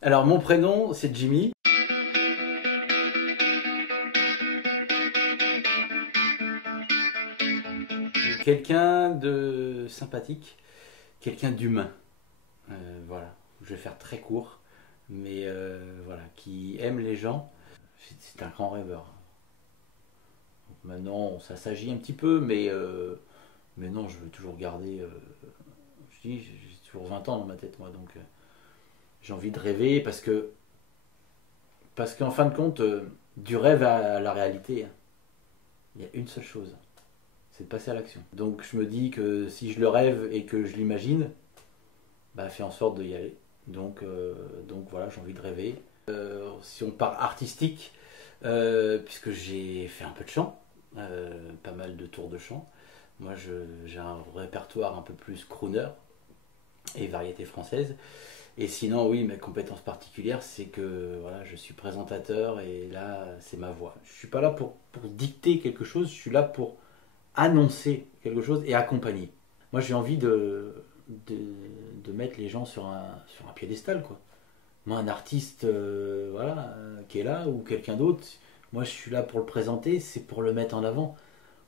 Alors mon prénom c'est Jimmy. Quelqu'un de sympathique, quelqu'un d'humain. Voilà, je vais faire très court, mais voilà, qui aime les gens. C'est un grand rêveur. Maintenant, ça s'agit un petit peu, mais non, je veux toujours garder. Je dis, j'ai toujours 20 ans dans ma tête, moi, donc j'ai envie de rêver parce qu'en fin de compte, du rêve à la réalité, hein, il y a une seule chose, c'est de passer à l'action. Donc je me dis que si je le rêve et que je l'imagine, bah fais en sorte d'y aller. Donc voilà, j'ai envie de rêver. Si on part artistique, puisque j'ai fait un peu de chant, pas mal de tours de chant. Moi, j'ai un répertoire un peu plus crooner et variété française. Et sinon, oui, ma compétence particulière, c'est que voilà, je suis présentateur et là, c'est ma voix. Je suis pas là pour dicter quelque chose, je suis là pour annoncer quelque chose et accompagner. Moi, j'ai envie de, de mettre les gens sur un piédestal, quoi. Moi, un artiste voilà, qui est là ou quelqu'un d'autre, moi, je suis là pour le présenter, c'est pour le mettre en avant,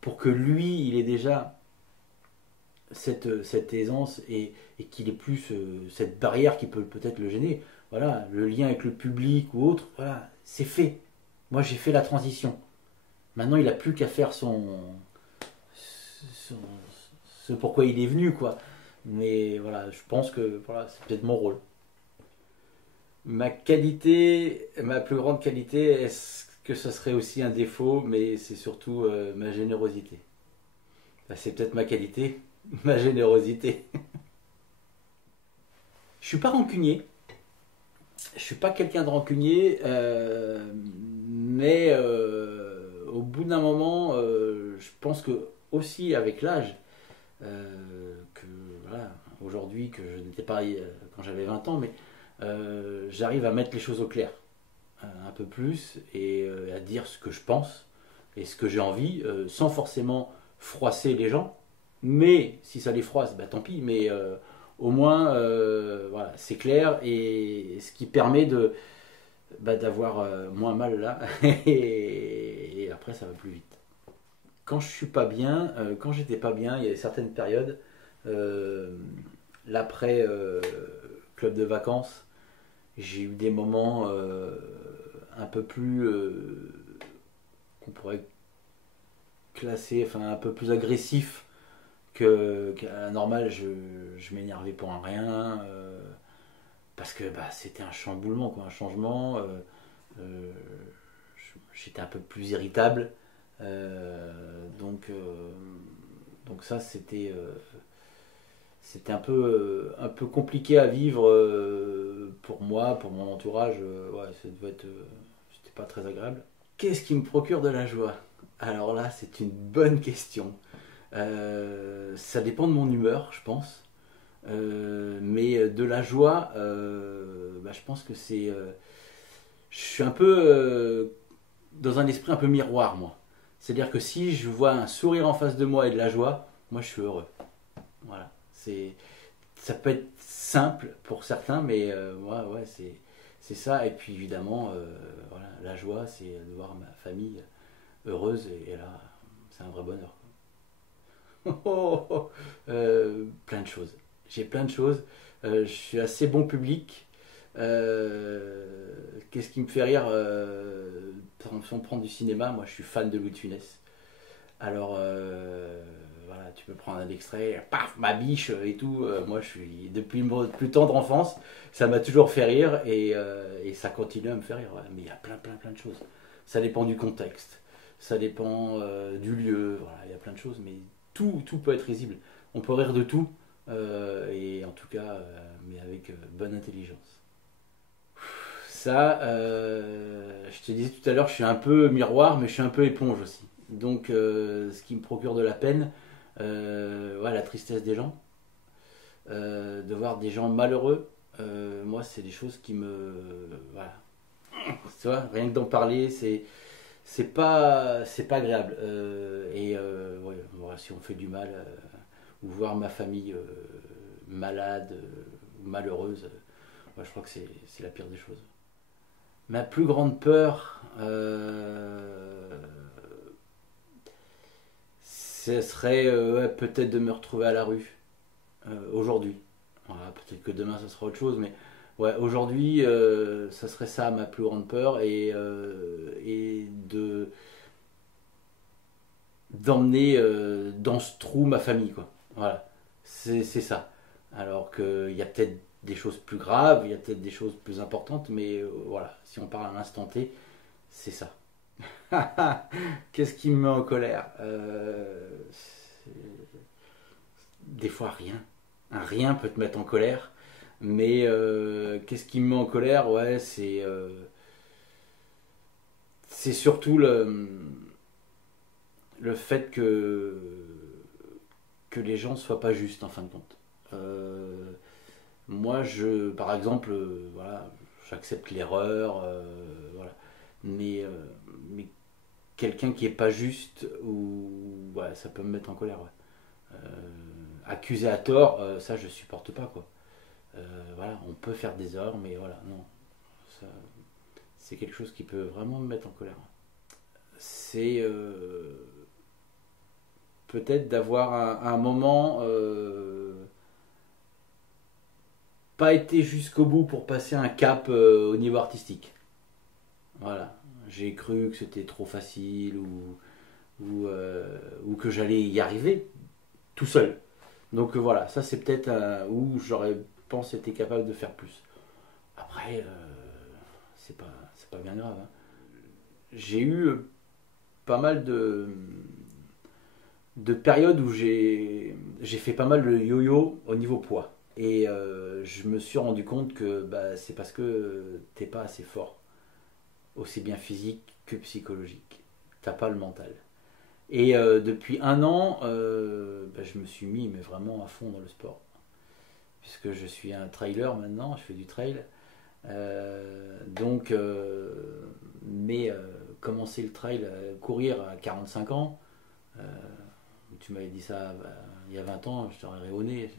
pour que lui, il ait déjà cette aisance et qu'il ait plus cette barrière qui peut peut-être le gêner. Voilà, le lien avec le public ou autre, voilà, c'est fait. Moi, j'ai fait la transition. Maintenant, il n'a plus qu'à faire son- ce pourquoi il est venu, quoi. Mais voilà, je pense que voilà, c'est peut-être mon rôle. Ma qualité, ma plus grande qualité, est-ce que ce serait aussi un défaut, mais c'est surtout ma générosité. Bah, c'est peut-être ma qualité, ma générosité. Je suis pas rancunier, je suis pas quelqu'un de rancunier, mais au bout d'un moment, je pense que aussi avec l'âge, que voilà, aujourd'hui que je n'étais pas quand j'avais 20 ans, mais j'arrive à mettre les choses au clair un peu plus et à dire ce que je pense et ce que j'ai envie, sans forcément froisser les gens. Mais si ça les froisse, bah tant pis. Mais au moins, voilà, c'est clair et ce qui permet d'avoir moins mal là. Et après, ça va plus vite. Quand je suis pas bien, quand j'étais pas bien, il y a certaines périodes, euh, l'après club de vacances, j'ai eu des moments un peu plus qu'on pourrait classer, enfin un peu plus agressifs qu'à la normale. Je m'énervais pour un rien parce que bah, c'était un chamboulement, quoi, un changement. Euh, J'étais un peu plus irritable. Donc ça, c'était un peu compliqué à vivre pour moi, pour mon entourage. Ouais, c'était pas très agréable. Qu'est-ce qui me procure de la joie? Alors là, c'est une bonne question. Ça dépend de mon humeur, je pense. Mais de la joie, bah, je pense que je suis un peu dans un esprit un peu miroir, moi. C'est-à-dire que si je vois un sourire en face de moi et de la joie, moi je suis heureux. Voilà. Ça peut être simple pour certains, mais moi, ouais, c'est ça. Et puis évidemment, voilà, la joie, c'est de voir ma famille heureuse. Et là, c'est un vrai bonheur. Plein de choses. J'ai plein de choses. Je suis assez bon public. Qu'est-ce qui me fait rire si on prend du cinéma, moi je suis fan de Louis de Funès. Alors voilà, tu peux prendre un extrait, paf, ma biche et tout. Moi je suis depuis mon plus tendre enfance, ça m'a toujours fait rire et ça continue à me faire rire. Ouais. Mais il y a plein de choses. Ça dépend du contexte, ça dépend du lieu. Voilà, il y a plein de choses, mais tout peut être risible. On peut rire de tout et en tout cas, mais avec bonne intelligence. Ça, je te disais tout à l'heure, je suis un peu miroir, mais je suis un peu éponge aussi. Donc, ce qui me procure de la peine, ouais, la tristesse des gens, de voir des gens malheureux, moi, c'est des choses qui me. Voilà. Tu vois, rien que d'en parler, c'est pas agréable. Ouais, voilà, si on fait du mal, ou voir ma famille malade ou malheureuse, Ouais, je crois que c'est la pire des choses. Ma plus grande peur, ce serait ouais, peut-être de me retrouver à la rue aujourd'hui. Voilà, peut-être que demain ça sera autre chose, mais ouais, aujourd'hui, ça serait ça ma plus grande peur et d'emmener dans ce trou ma famille, quoi. Voilà, c'est ça. Alors qu'il y a peut-être des choses plus graves, il y a peut-être des choses plus importantes, mais voilà, si on parle à l'instant T, c'est ça. Qu'est-ce qui me met en colère des fois rien. Un rien peut te mettre en colère. Mais qu'est-ce qui me met en colère? Ouais, c'est surtout le fait que les gens ne soient pas justes en fin de compte. Moi, par exemple, voilà, j'accepte l'erreur, voilà. Mais, mais quelqu'un qui est pas juste, ou ouais, ça peut me mettre en colère. Ouais. Accuser à tort, ça je supporte pas quoi. Voilà, on peut faire des erreurs, mais voilà, non, ça, c'est quelque chose qui peut vraiment me mettre en colère. C'est peut-être d'avoir un moment pas été jusqu'au bout pour passer un cap au niveau artistique. Voilà, j'ai cru que c'était trop facile ou que j'allais y arriver tout seul. Donc voilà, ça c'est peut-être où j'aurais pensé être capable de faire plus. Après, c'est pas bien grave. Hein. J'ai eu pas mal de périodes où j'ai fait pas mal de yo-yo au niveau poids. Et je me suis rendu compte que bah, c'est parce que t'es pas assez fort, aussi bien physique que psychologique. T'as pas le mental. Et depuis un an, bah, je me suis mis mais vraiment à fond dans le sport. Puisque je suis un trailer maintenant, je fais du trail. Donc, mais commencer le trail, courir à 45 ans, euh, tu m'avais dit ça il y a 20 ans, je t'aurais rayonné.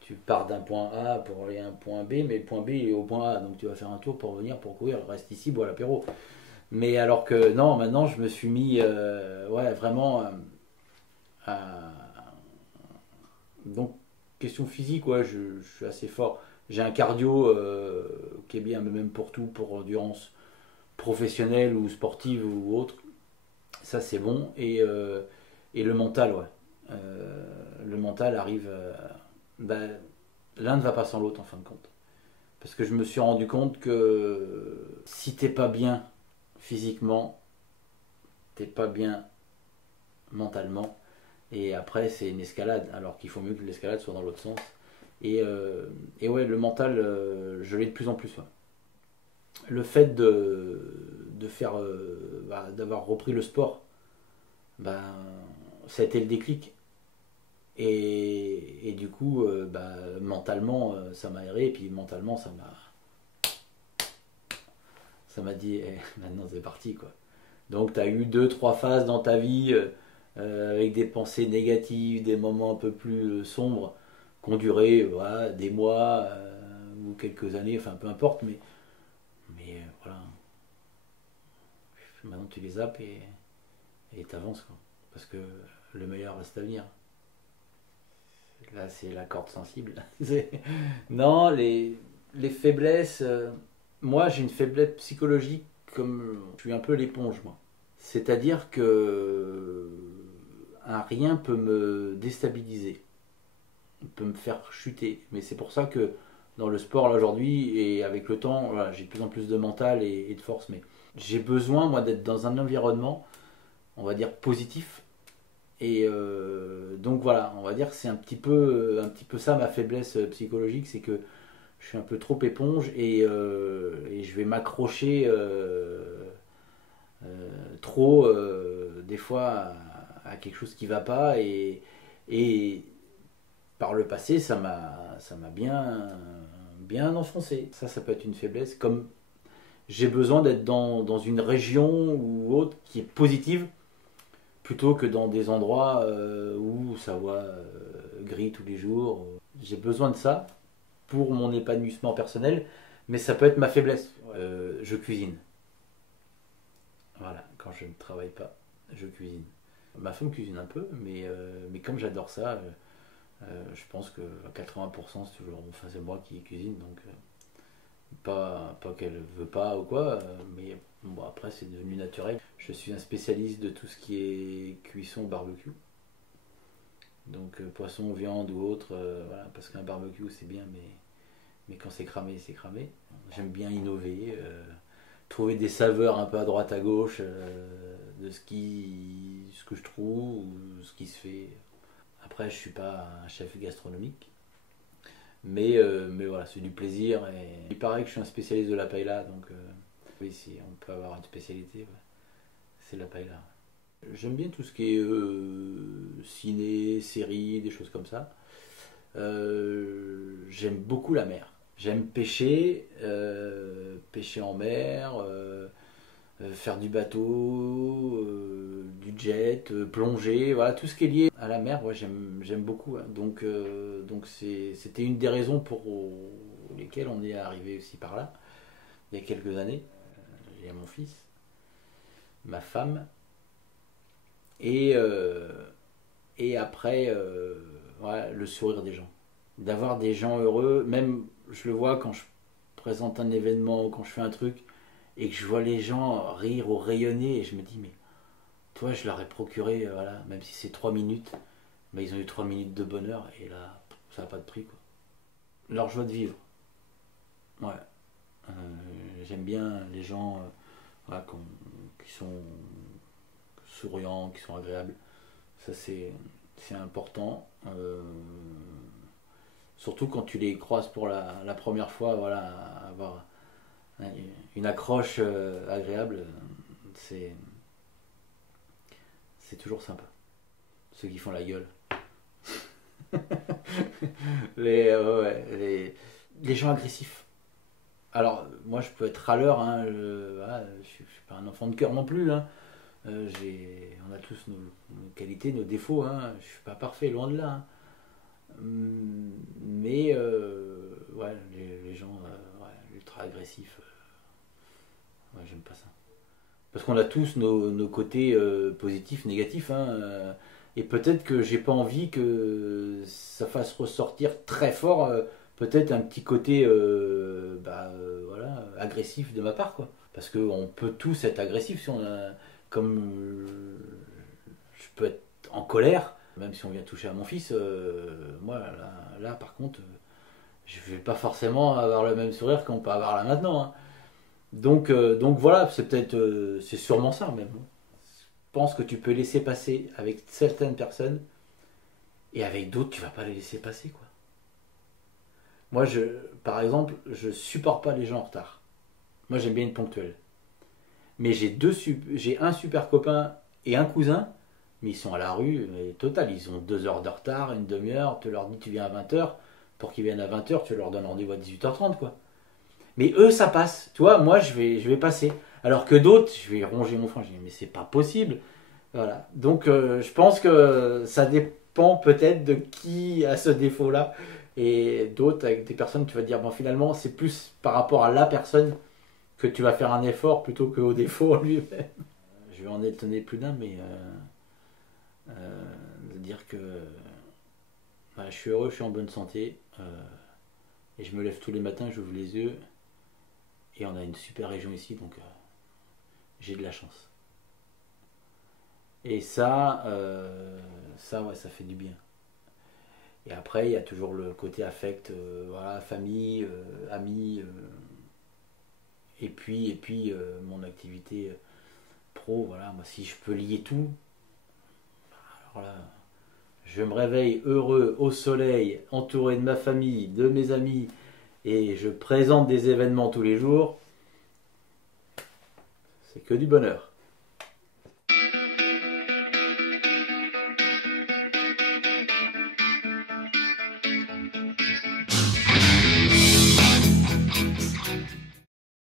Tu pars d'un point A pour aller à un point B, mais le point B est au point A, donc tu vas faire un tour pour venir pour courir, reste ici, bois l'apéro. Mais alors que non, maintenant je me suis mis ouais, vraiment à, donc, question physique, ouais, je suis assez fort. J'ai un cardio qui est bien, mais même pour tout, pour endurance professionnelle ou sportive ou autre. Ça, c'est bon. Et le mental, ouais. Le mental arrive. Ben, l'un ne va pas sans l'autre en fin de compte. Parce que je me suis rendu compte que si t'es pas bien physiquement, t'es pas bien mentalement, et après, c'est une escalade, alors qu'il faut mieux que l'escalade soit dans l'autre sens. Et ouais, le mental, je l'ai de plus en plus. Ouais. Le fait de faire, bah, d'avoir repris le sport, bah, ça a été le déclic. Et du coup, bah, mentalement, ça m'a aéré. Et puis mentalement, ça m'a dit, eh, maintenant c'est parti, quoi. Donc, tu as eu deux, trois phases dans ta vie avec des pensées négatives, des moments un peu plus sombres qui ont duré voilà, des mois ou quelques années, enfin peu importe, mais voilà. Maintenant, tu les zappes et t'avances, quoi. Parce que le meilleur reste à venir. Là, c'est la corde sensible. Non, les faiblesses. Moi, j'ai une faiblesse psychologique comme je suis un peu l'éponge, moi. C'est-à-dire que un rien peut me déstabiliser, peut me faire chuter. Mais c'est pour ça que dans le sport là aujourd'hui et avec le temps, voilà, j'ai de plus en plus de mental et de force. Mais j'ai besoin moi d'être dans un environnement, on va dire positif. Et donc voilà, on va dire que c'est un petit peu ça ma faiblesse psychologique, c'est que je suis un peu trop éponge et je vais m'accrocher trop des fois à quelque chose qui va pas et par le passé ça m'a bien enfoncé. Ça peut être une faiblesse. Comme j'ai besoin d'être dans une région ou autre qui est positive plutôt que dans des endroits où ça voit gris tous les jours. J'ai besoin de ça pour mon épanouissement personnel, mais ça peut être ma faiblesse. Je cuisine. Voilà, quand je ne travaille pas, je cuisine. Ma femme cuisine un peu, mais comme j'adore ça, je pense que à 80% c'est toujours, enfin c'est moi qui cuisine, donc pas qu'elle veut pas ou quoi, mais bon, après c'est devenu naturel. Je suis un spécialiste de tout ce qui est cuisson barbecue. Donc poisson, viande ou autre, voilà, parce qu'un barbecue c'est bien, mais quand c'est cramé, c'est cramé. J'aime bien innover, trouver des saveurs un peu à droite à gauche de ce que je trouve ou ce qui se fait. Après, je suis pas un chef gastronomique, mais voilà, c'est du plaisir. Et il paraît que je suis un spécialiste de la paella, donc oui, si on peut avoir une spécialité, ouais, c'est la paella. J'aime bien tout ce qui est ciné, séries, des choses comme ça. J'aime beaucoup la mer. J'aime pêcher, pêcher en mer, faire du bateau, du jet, plonger, voilà, tout ce qui est lié à la mer, ouais, j'aime beaucoup. Hein. Donc c'était une des raisons pour lesquelles on est arrivé aussi par là, il y a quelques années. J'ai mon fils, ma femme, et après, voilà, le sourire des gens. D'avoir des gens heureux, même je le vois quand je présente un événement, quand je fais un truc, et que je vois les gens rire ou rayonner, et je me dis, mais toi, je leur ai procuré, voilà, même si c'est 3 minutes, mais ils ont eu 3 minutes de bonheur, et là, ça n'a pas de prix, quoi. Leur joie de vivre. Ouais. Euh, J'aime bien les gens voilà, qui sont souriants, qui sont agréables. Ça, c'est important. Surtout quand tu les croises pour la première fois, voilà, avoir une accroche agréable, c'est toujours sympa. Ceux qui font la gueule. Les gens agressifs. Alors, moi, je peux être râleur, hein, voilà, je suis pas un enfant de cœur non plus. Hein. On a tous nos qualités, nos défauts. Hein. Je suis pas parfait, loin de là. Hein. Mais ouais, les gens ouais, ultra agressifs, ouais, j'aime pas ça. Parce qu'on a tous nos côtés positifs, négatifs. Hein, et peut-être que j'ai pas envie que ça fasse ressortir très fort peut-être un petit côté voilà, agressif de ma part. Quoi. Parce qu'on peut tous être agressifs si on a, comme je peux être en colère. Même si on vient toucher à mon fils, moi là, par contre, je vais pas forcément avoir le même sourire qu'on peut avoir là maintenant. Hein. Donc voilà, c'est peut-être, c'est sûrement ça même. Je pense que tu peux laisser passer avec certaines personnes et avec d'autres tu vas pas les laisser passer quoi. Moi par exemple, je supporte pas les gens en retard. Moi j'aime bien être ponctuel. Mais j'ai un super copain et un cousin. Mais ils sont à la rue, mais total, ils ont 2 heures de retard, une demi-heure, tu leur dis tu viens à 20h, pour qu'ils viennent à 20h, tu leur donnes rendez-vous à 18h30 quoi. Mais eux ça passe, tu vois, moi je vais passer. Alors que d'autres, je vais ronger mon frein, je dis mais c'est pas possible. Voilà. Donc je pense que ça dépend peut-être de qui a ce défaut-là. Et d'autres, avec des personnes, tu vas te dire, bon finalement c'est plus par rapport à la personne que tu vas faire un effort plutôt qu'au défaut en lui-même. Je vais en étonner plus d'un, mais... de dire que je suis heureux, je suis en bonne santé et je me lève tous les matins, j'ouvre les yeux et on a une super région ici donc j'ai de la chance. Et ça, ouais, ça fait du bien. Et après, il y a toujours le côté affect, voilà, famille, amis, et puis mon activité pro, voilà, moi si je peux lier tout. Alors là, je me réveille heureux au soleil, entouré de ma famille, de mes amis, et je présente des événements tous les jours. C'est que du bonheur.